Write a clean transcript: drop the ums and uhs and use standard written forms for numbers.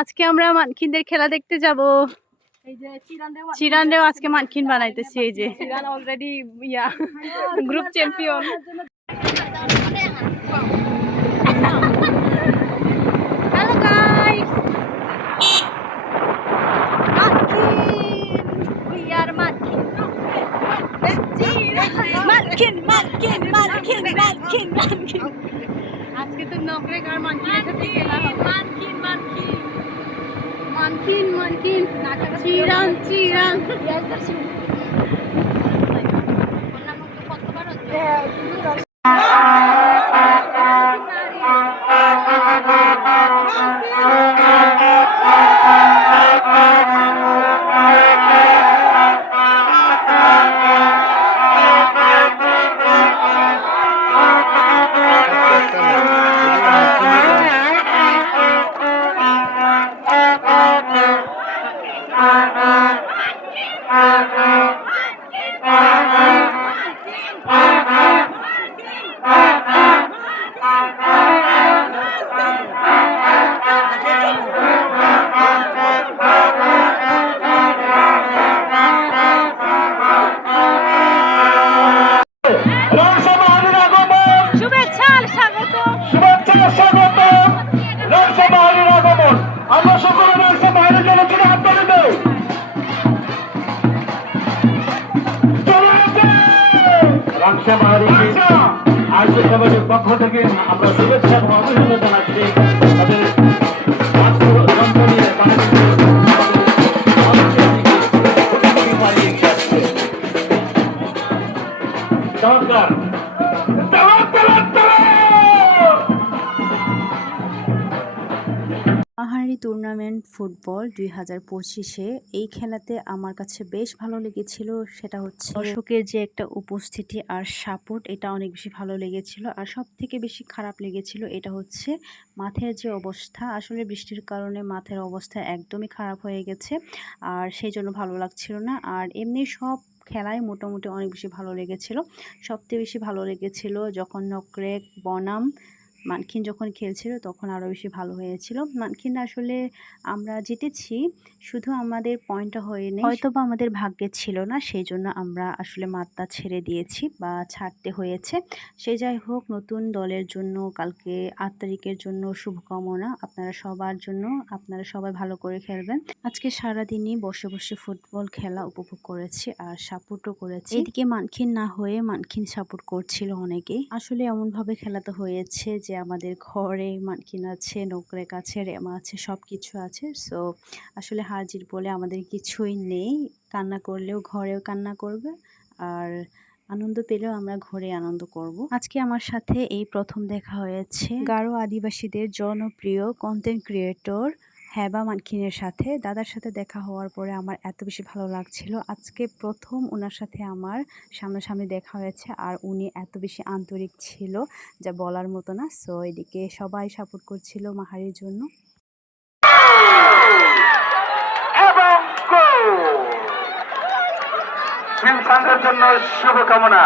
আজকে আমরা মানকিনদের খেলা দেখতে যাব। এই যে চিরানরেও আজকে মানকিন বানাইতেছি। এই যে Chiran already group champion. Hello guys, we are Mankin. Mankin আজকে তো নকরেক আর মানকিনের সাথে খেলা হবে। মানকিন চিরান পক্ষ থেকে আমরা শুভেচ্ছা এবং অভিনন্দন জানাচ্ছি। চমৎকার মাহারি টুর্নামেন্ট ফুটবল 2025-এ এই খেলাতে আমার কাছে বেশ ভালো লেগেছিল। সেটা হচ্ছে দর্শকের যে একটা উপস্থিতি আর সাপোর্ট, এটা অনেক বেশি ভালো লেগেছিল। আর সব থেকে বেশি খারাপ লেগেছিল এটা হচ্ছে মাঠের যে অবস্থা। আসলে বৃষ্টির কারণে মাঠের অবস্থা একদমই খারাপ হয়ে গেছে, আর সেই জন্য ভালো লাগছিল না। আর এমনি সব খেলায় মোটামুটি অনেক বেশি ভালো লেগেছিল। সবচেয়ে বেশি ভালো লেগেছিল যখন নকরেক বনাম মানকিন যখন খেলছিল, তখন আরও বেশি ভালো হয়েছিল। মানকিন আসলে আমরা জিতেছি, শুধু আমাদের পয়েন্টটা হয়নি, হয়তো বা আমাদের ভাগ্যে ছিল না, সেই জন্য আমরা আসলে মাঠটা ছেড়ে দিয়েছি বা ছাড়তে হয়েছে। সে যাই হোক, নতুন দলের জন্য কালকে 8 তারিখের জন্য শুভকামনা আপনারা সবার জন্য। আপনারা সবাই ভালো করে খেলবেন। আজকে সারাদিনই বসে বসে ফুটবল খেলা উপভোগ করেছি আর সাপোর্টও করেছি। এদিকে মানকিন না হয়ে মানকিন সাপোর্ট করছিল অনেকেই। আসলে এমনভাবে খেলাতে হয়েছে যে আমাদের ঘরে মানকিন আছে, নকরেক আছে, রেমা আছে, সব কিছু আছে। সো আসলে হার জিত বলে আমাদের কিছুই নেই। কান্না করলেও ঘরেও কান্না করবে, আর আনন্দ পেলেও আমরা ঘরে আনন্দ করব। আজকে আমার সাথে এই প্রথম দেখা হয়েছে গারো আদিবাসীদের জনপ্রিয় কন্টেন্ট ক্রিয়েটর হেবা মানকিনের সাথে। দাদার সাথে দেখা হওয়ার পরে আমার এত বেশি ভালো লাগছিল। আজকে প্রথম ওনার সাথে আমার সামনাসামনি দেখা হয়েছে, আর উনি এত বেশি আন্তরিক ছিল যা বলার মতো না। সো এদিকে সবাই সাপোর্ট করছিল মাহারির জন্য। এবং জন্য শুভকামনা।